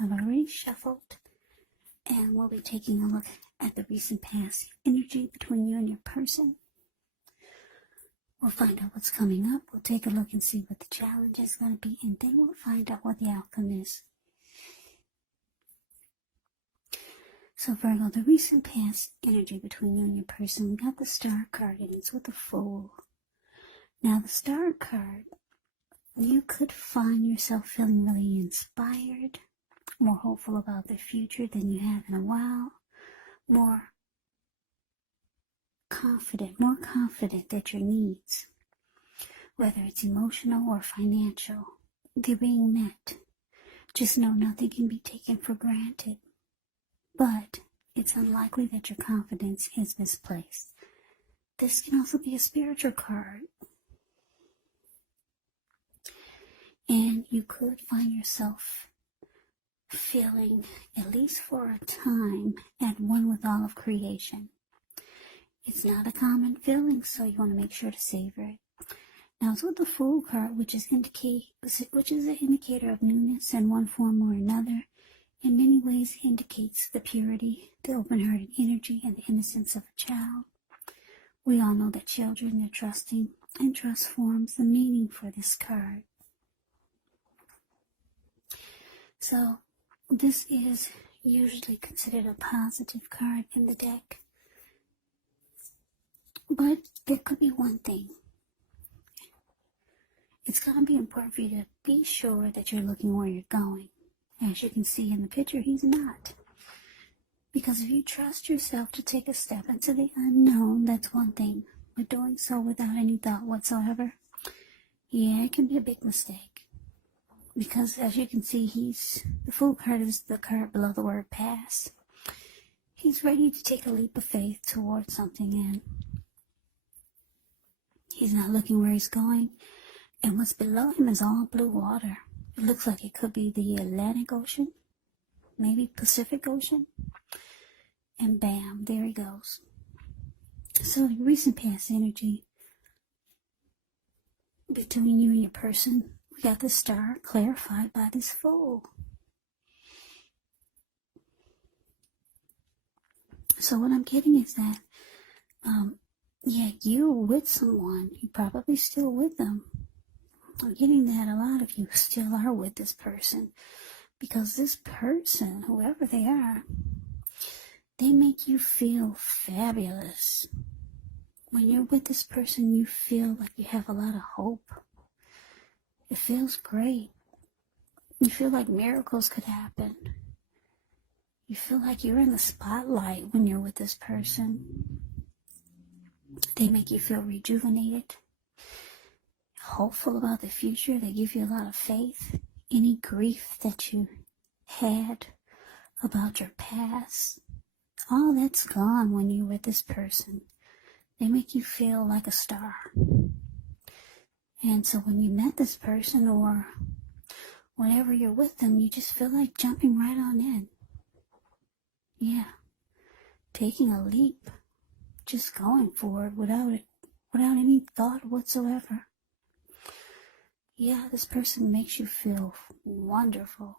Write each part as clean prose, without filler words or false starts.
I've already shuffled, and we'll be taking a look at the recent past energy between you and your person. We'll find out what's coming up. We'll take a look and see what the challenge is going to be, and then we'll find out what the outcome is. So Virgo, the recent past energy between you and your person, we got the Star card, and it's with the Fool. Now the Star card, you could find yourself feeling really inspired, more hopeful about the future than you have in a while, more confident that your needs, whether it's emotional or financial, they're being met. Just know nothing can be taken for granted, but it's unlikely that your confidence is misplaced. This can also be a spiritual card, and you could find yourself feeling, at least for a time, at one with all of creation. It's not a common feeling, so you want to make sure to savor it. Now it's with the Fool card, which is an indicator of newness in one form or another. In many ways indicates the purity, the open-hearted energy, and the innocence of a child. We all know that children are trusting, and trust forms the meaning for this card. So this is usually considered a positive card in the deck. But there could be one thing. It's going to be important for you to be sure that you're looking where you're going. As you can see in the picture, he's not. Because if you trust yourself to take a step into the unknown, that's one thing. But doing so without any thought whatsoever, yeah, it can be a big mistake. Because as you can see, the Fool card is the card below the word pass. He's ready to take a leap of faith towards something, and he's not looking where he's going. And what's below him is all blue water. It looks like it could be the Atlantic Ocean, maybe Pacific Ocean. And bam, there he goes. So your recent past energy between you and your person, we got the Star clarified by this Fool. So what I'm getting is that, yeah, you're with someone. You're probably still with them. I'm getting that a lot of you still are with this person, because this person, whoever they are, they make you feel fabulous. When you're with this person, you feel like you have a lot of hope. It feels great. You feel like miracles could happen. You feel like you're in the spotlight when you're with this person. They make you feel rejuvenated, hopeful about the future. They give you a lot of faith. Any grief that you had about your past, all that's gone when you're with this person. They make you feel like a star. And so when you met this person, or whenever you're with them, you just feel like jumping right on in. Yeah. Taking a leap. Just going for it without any thought whatsoever. Yeah, this person makes you feel wonderful.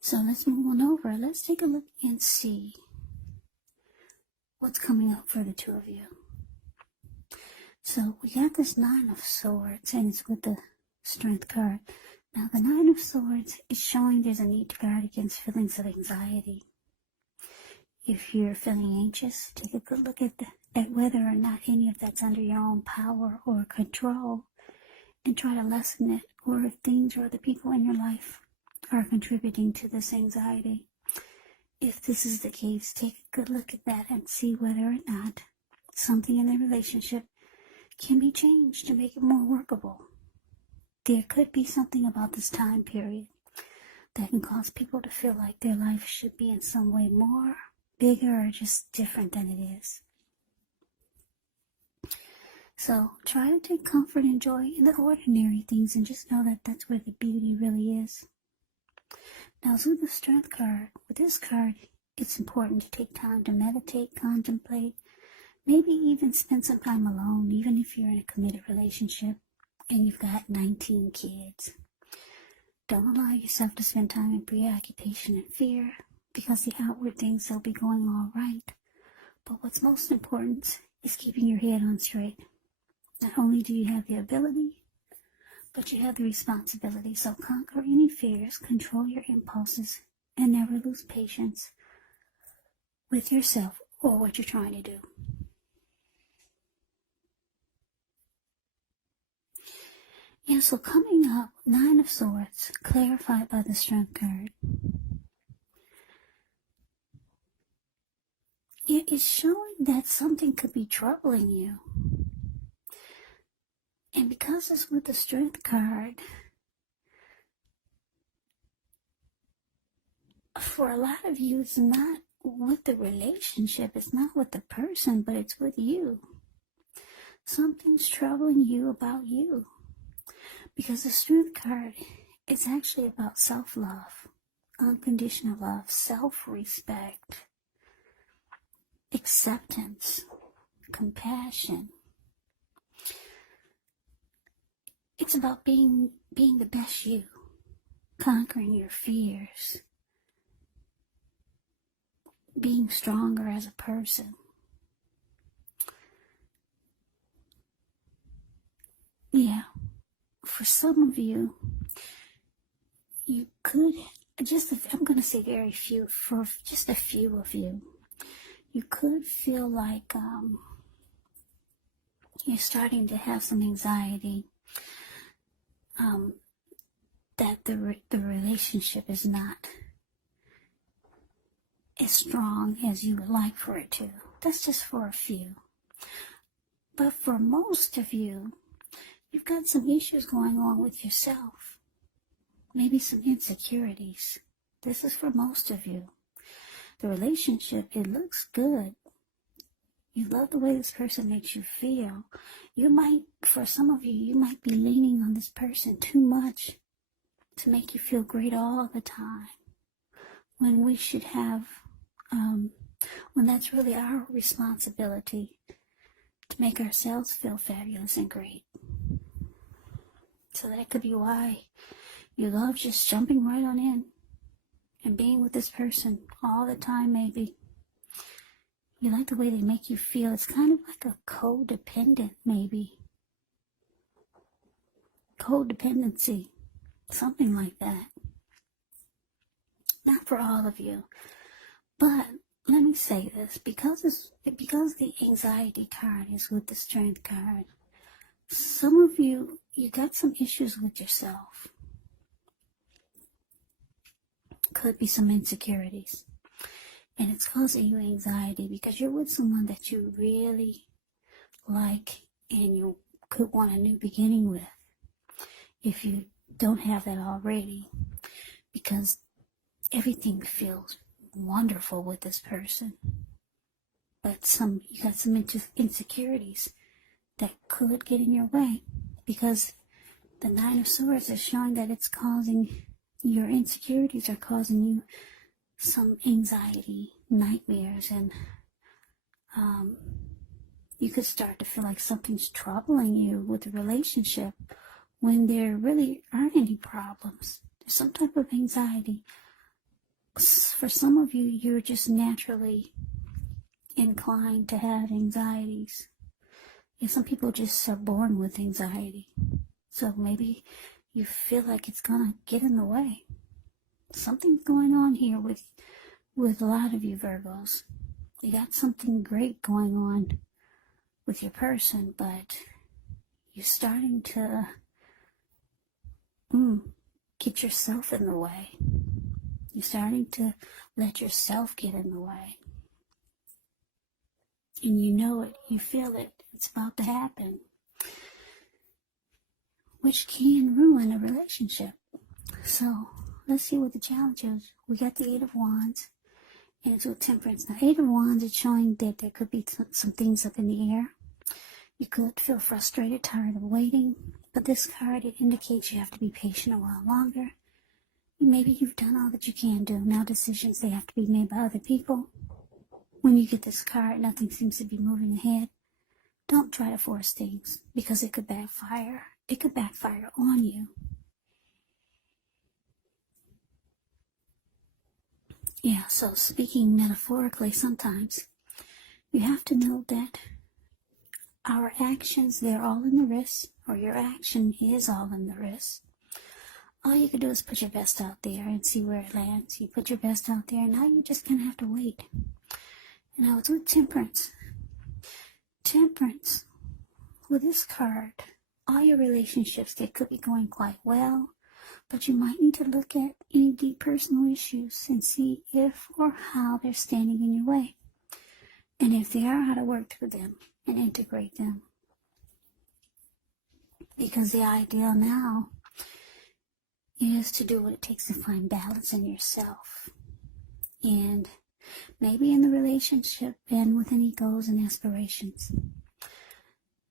So let's move on over. Let's take a look and see what's coming up for the two of you. So we got this Nine of Swords, and it's with the Strength card. Now the Nine of Swords is showing there's a need to guard against feelings of anxiety. If you're feeling anxious, take a good look at whether or not any of that's under your own power or control, and try to lessen it, or if things or other people in your life are contributing to this anxiety. If this is the case, take a good look at that and see whether or not something in the relationship can be changed to make it more workable. There could be something about this time period that can cause people to feel like their life should be in some way more, bigger, or just different than it is. So try to take comfort and joy in the ordinary things, and just know that that's where the beauty really is. Now, with the Strength card, with this card, it's important to take time to meditate, contemplate, maybe even spend some time alone, even if you're in a committed relationship and you've got 19 kids. Don't allow yourself to spend time in preoccupation and fear, because the outward things will be going all right. But what's most important is keeping your head on straight. Not only do you have the ability, but you have the responsibility. So conquer any fears, control your impulses, and never lose patience with yourself or what you're trying to do. Yeah, so coming up, 9 of Swords, clarified by the Strength card. It is showing that something could be troubling you. And because it's with the Strength card, for a lot of you, it's not with the relationship, it's not with the person, but it's with you. Something's troubling you about you. Because the Strength card is actually about self-love, unconditional love, self-respect, acceptance, compassion. It's about being the best you, conquering your fears, being stronger as a person. Yeah, for some of you, you could, I'm going to say very few, for just a few of you, you could feel like you're starting to have some anxiety, that the relationship is not as strong as you would like for it to. That's just for a few. But for most of you, you've got some issues going on with yourself. Maybe some insecurities. This is for most of you. The relationship, it looks good. You love the way this person makes you feel. You might, for some of you, you might be leaning on this person too much to make you feel great all the time. When we should have, when that's really our responsibility to make ourselves feel fabulous and great. So that could be why you love just jumping right on in and being with this person all the time, maybe. You like the way they make you feel. It's kind of like a codependent, maybe. Codependency. Something like that. Not for all of you. But let me say this. Because the anxiety card is with the Strength card, some of you, you got some issues with yourself. Could be some insecurities. And it's causing you anxiety because you're with someone that you really like and you could want a new beginning with, if you don't have that already, because everything feels wonderful with this person. But you got some insecurities that could get in your way, because the 9 of Swords is showing that it's causing, your insecurities are causing you some anxiety, nightmares, and you could start to feel like something's troubling you with the relationship when there really aren't any problems. There's some type of anxiety. For some of you, you're just naturally inclined to have anxieties. And some people just are born with anxiety. So maybe you feel like it's gonna get in the way. Something's going on here with a lot of you Virgos. You got something great going on with your person, but you're starting to get yourself in the way. You're starting to let yourself get in the way. And you know it, you feel it, it's about to happen. Which can ruin a relationship. So, let's see what the challenge is. We got the 8 of Wands, and it's with Temperance. Now, 8 of Wands is showing that there could be some things up in the air. You could feel frustrated, tired of waiting, but this card, it indicates you have to be patient a while longer. Maybe you've done all that you can do. Now decisions, they have to be made by other people. When you get this card, nothing seems to be moving ahead. Don't try to force things, because it could backfire. It could backfire on you. Yeah, so speaking metaphorically, sometimes you have to know that our actions, they're all in the wrist, or your action is all in the wrist. All you can do is put your best out there and see where it lands. You put your best out there, and now you're just going to have to wait. And I was with Temperance. Temperance, with this card, all your relationships, they could be going quite well, but you might need to look at any deep personal issues and see if or how they're standing in your way. And if they are, how to work through them and integrate them. Because the ideal now is to do what it takes to find balance in yourself. And maybe in the relationship and with any goals and aspirations.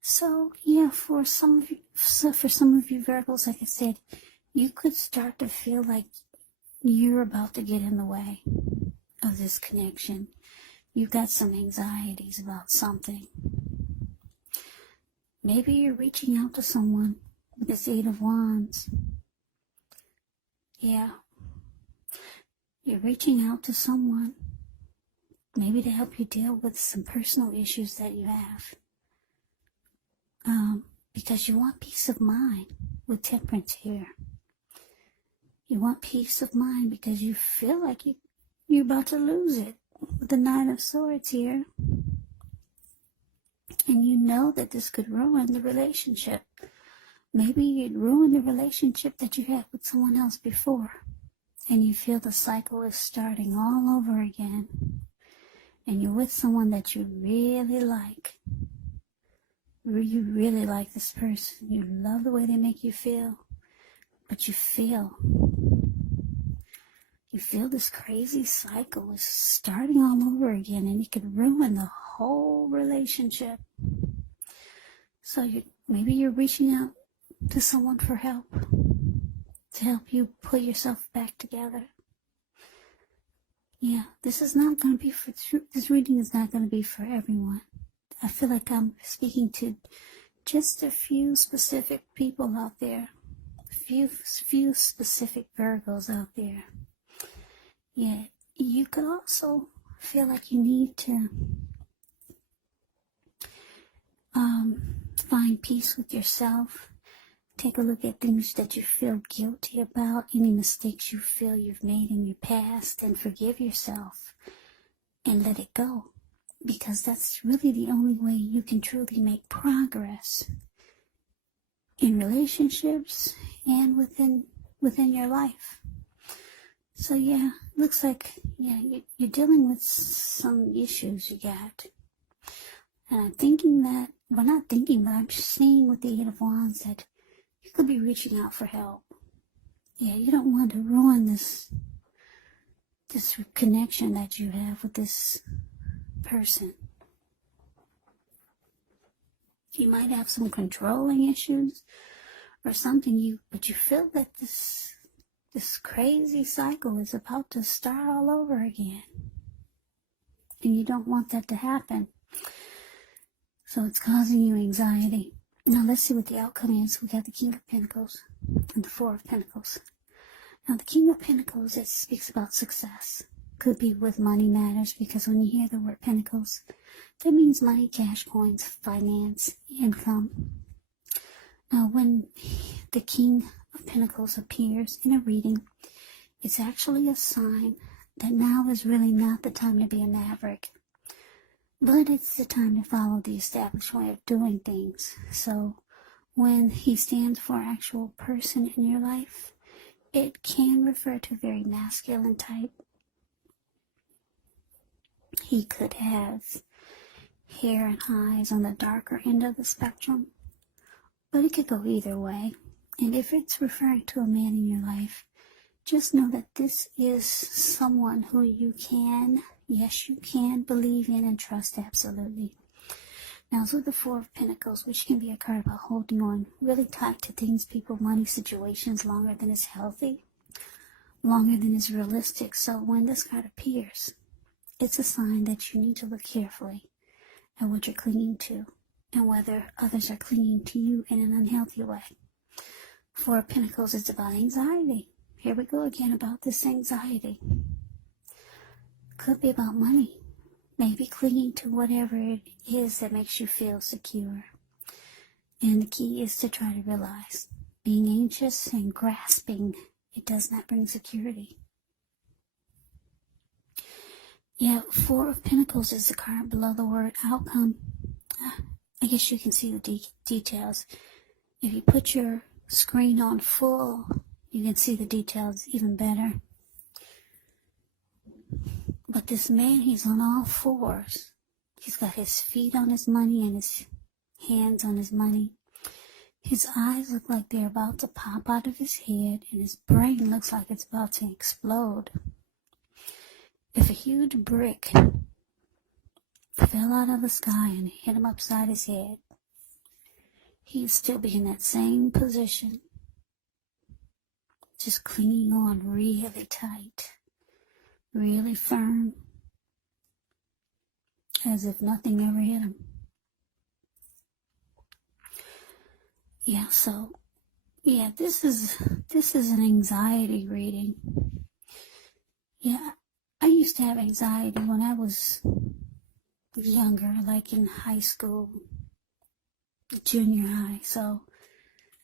So yeah, for some of you Virgos, like I said, you could start to feel like you're about to get in the way of this connection. You've got some anxieties about something. Maybe you're reaching out to someone with this 8 of Wands. Yeah. You're reaching out to someone, maybe to help you deal with some personal issues that you have. Because you want peace of mind with Temperance here. You want peace of mind because you feel like you're about to lose it with the 9 of Swords here. And you know that this could ruin the relationship. Maybe it ruined the relationship that you had with someone else before. And you feel the cycle is starting all over again. And you're with someone that you really like. You really like this person. You love the way they make you feel. But you feel this crazy cycle is starting all over again, and it could ruin the whole relationship. So maybe you're reaching out to someone for help, to help you pull yourself back together. Yeah, this reading is not going to be for everyone. I feel like I'm speaking to just a few specific people out there, a few specific Virgos out there. Yeah, you could also feel like you need to find peace with yourself. Take a look at things that you feel guilty about, any mistakes you feel you've made in your past, and forgive yourself and let it go. Because that's really the only way you can truly make progress in relationships and within your life. So yeah, looks like you're dealing with some issues you got. And I'm thinking that, well, not thinking, but I'm seeing with the 8 of Wands that you could be reaching out for help. Yeah, you don't want to ruin this connection that you have with this person. You might have some controlling issues or something, but you feel that this crazy cycle is about to start all over again. And you don't want that to happen. So it's causing you anxiety. Now let's see what the outcome is. We got the King of Pentacles and the 4 of Pentacles. Now the King of Pentacles, it speaks about success. Could be with money matters, because when you hear the word Pentacles, that means money, cash, coins, finance, income. Now when the King of Pentacles appears in a reading, it's actually a sign that now is really not the time to be a maverick. But it's the time to follow the established way of doing things. So when he stands for an actual person in your life, it can refer to a very masculine type. He could have hair and eyes on the darker end of the spectrum, but it could go either way. And if it's referring to a man in your life, just know that this is someone who you can believe in and trust absolutely. Now, it's with the 4 of Pentacles, which can be a card about holding on really tight to things, people, money, situations longer than is healthy, longer than is realistic. So when this card appears, it's a sign that you need to look carefully at what you're clinging to and whether others are clinging to you in an unhealthy way. 4 of Pentacles is about anxiety. Here we go again about this anxiety. Could be about money. Maybe clinging to whatever it is that makes you feel secure. And the key is to try to realize being anxious and grasping, it does not bring security. Yeah, Four of Pentacles is the card below the word outcome. I guess you can see the details. If you put your screen on full, you can see the details even better. But this man, he's on all fours. He's got his feet on his money and his hands on his money. His eyes look like they're about to pop out of his head, and his brain looks like it's about to explode. If a huge brick fell out of the sky and hit him upside his head, he'd still be in that same position, just clinging on really tight, really firm, as if nothing ever hit him. Yeah, so, yeah, this is an anxiety reading. Yeah, I used to have anxiety when I was younger, like in high school, junior high, so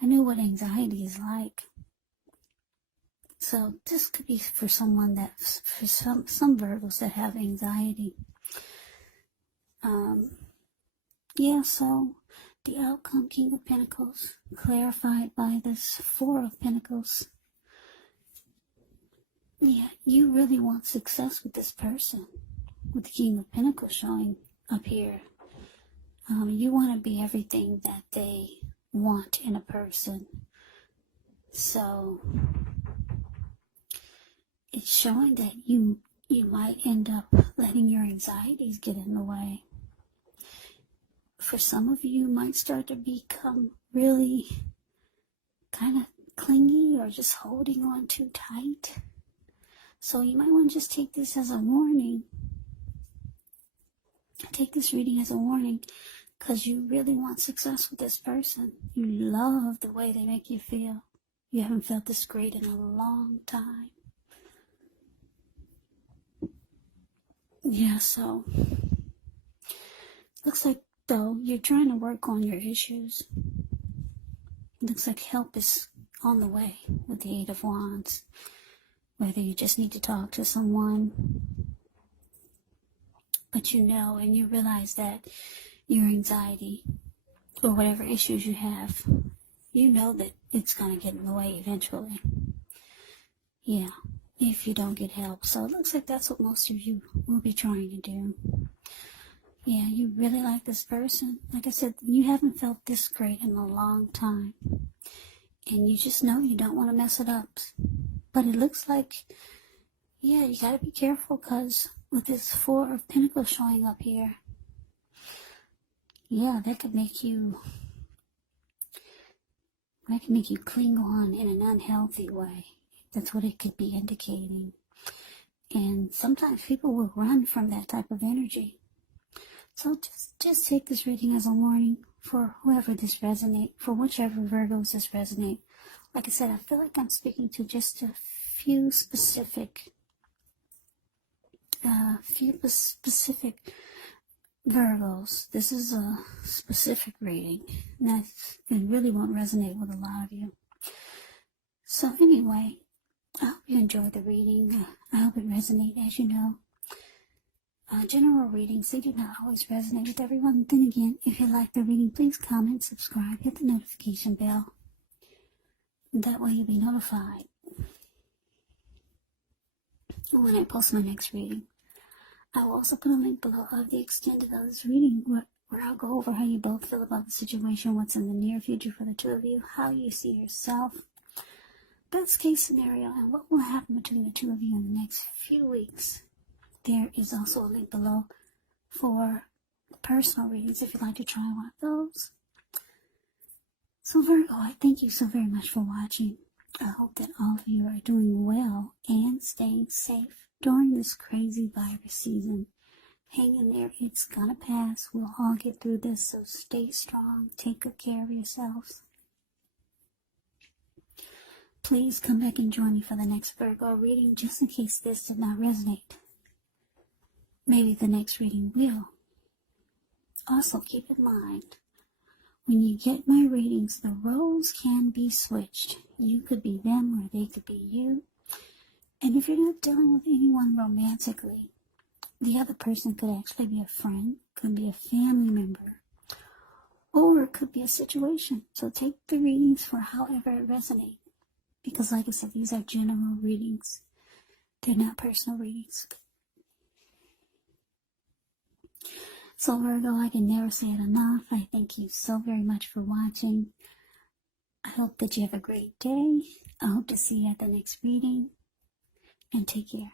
I knew what anxiety is like. So this could be for someone that's, for some Virgos that have anxiety. Yeah, so the outcome, King of Pentacles, clarified by this Four of Pentacles. Yeah, you really want success with this person, with the King of Pentacles showing up here. You want to be everything that they want in a person. So it's showing that you might end up letting your anxieties get in the way. For some of you, might start to become really kind of clingy or just holding on too tight. So you might want to just take this as a warning. Take this reading as a warning, because you really want success with this person. You love the way they make you feel. You haven't felt this great in a long time. Yeah, so looks like, though, you're trying to work on your issues. It looks like help is on the way with the Eight of Wands. Whether you just need to talk to someone, but you know and you realize that your anxiety or whatever issues you have, you know that it's going to get in the way eventually. Yeah, if you don't get help. So it looks like that's what most of you will be trying to do. Yeah, you really like this person. Like I said, you haven't felt this great in a long time. And you just know you don't want to mess it up. But it looks like, yeah, you got to be careful, because with this Four of Pentacles showing up here, yeah, that could make you cling on in an unhealthy way. That's what it could be indicating. And sometimes people will run from that type of energy. So just take this reading as a warning for whoever this resonates, for whichever Virgos this resonate. Like I said, I feel like I'm speaking to just a few specific Virgos. This is a specific reading. It really won't resonate with a lot of you. So anyway, I hope you enjoyed the reading. I hope it resonated. As you know, general readings, they do not always resonate with everyone. Then again, if you like the reading, please comment, subscribe, hit the notification bell. That way you'll be notified when I post my next reading. I will also put a link below of the extended of this reading where I'll go over how you both feel about the situation, what's in the near future for the two of you, how you see yourself, best case scenario, and what will happen between the two of you in the next few weeks. There is also a link below for personal readings if you'd like to try one of those. So Virgo, I thank you so very much for watching. I hope that all of you are doing well and staying safe during this crazy virus season. Hang in there, it's gonna pass. We'll all get through this, so stay strong. Take good care of yourselves. Please come back and join me for the next Virgo reading, just in case this did not resonate. maybe the next reading will. Also, keep in mind, when you get my readings, the roles can be switched. You could be them or they could be you. And if you're not dealing with anyone romantically, the other person could actually be a friend, could be a family member, or it could be a situation. So take the readings for however it resonates. Because like I said, these are general readings. They're not personal readings. So Virgo, I can never say it enough. I thank you so very much for watching. I hope that you have a great day. I hope to see you at the next reading. And take care.